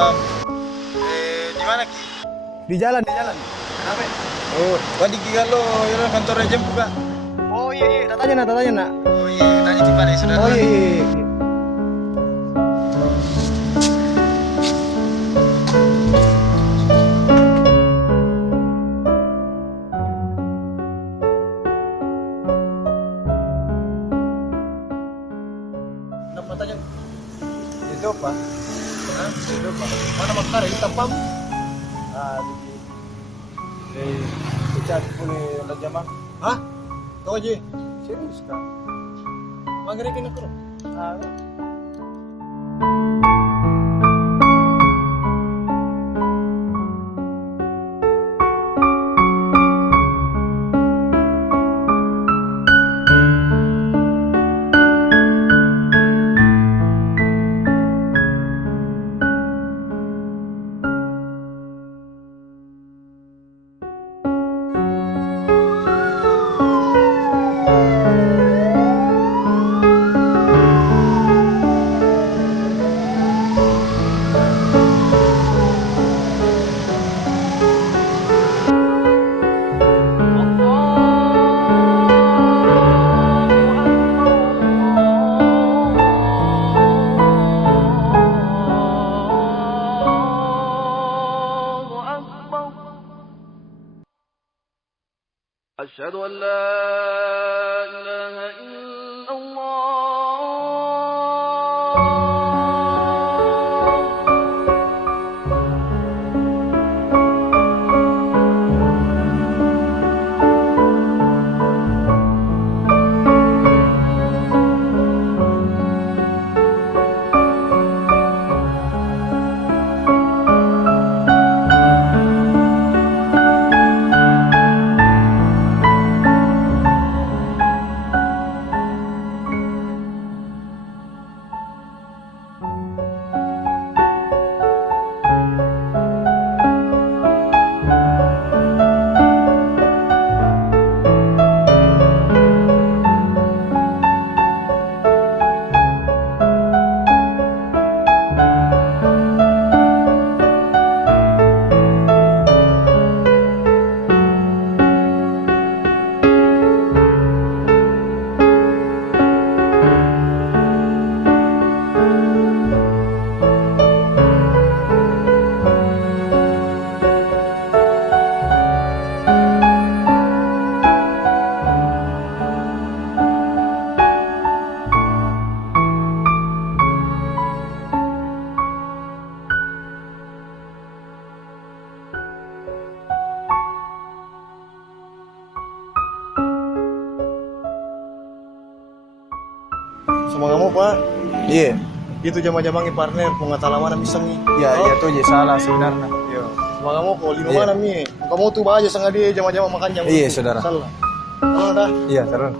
Waalaikumsalam. Di mana Ki? Di jalan, di jalan. Kenapa? Oh, tadi Ki kalau ya kantornya jam buka. Oh iya, iya. Tatanya nak. Oh iya, tanya di mana saudara? Oh iya, iya, iya. Kenapa tanya? Itu apa? Hah? Itu apa? Mana makar hitam pam? Dicat boleh lajamang. Hah? Kau aja? Serius kah? Manggerekin aku. أشهد أن لا إله إلا الله. Semoga mau Pak. Iya. Itu jama-jamangnya partner, pengatala mana bisa nih? Iya, iya tuh je salah sebenarnya. Iya. Semoga mau kau lima Iya. mana nih? Kamu tuh aja sengaja jama-jama makan jam. Iya, saudara. Salah. Oh, dah. Iya, terus.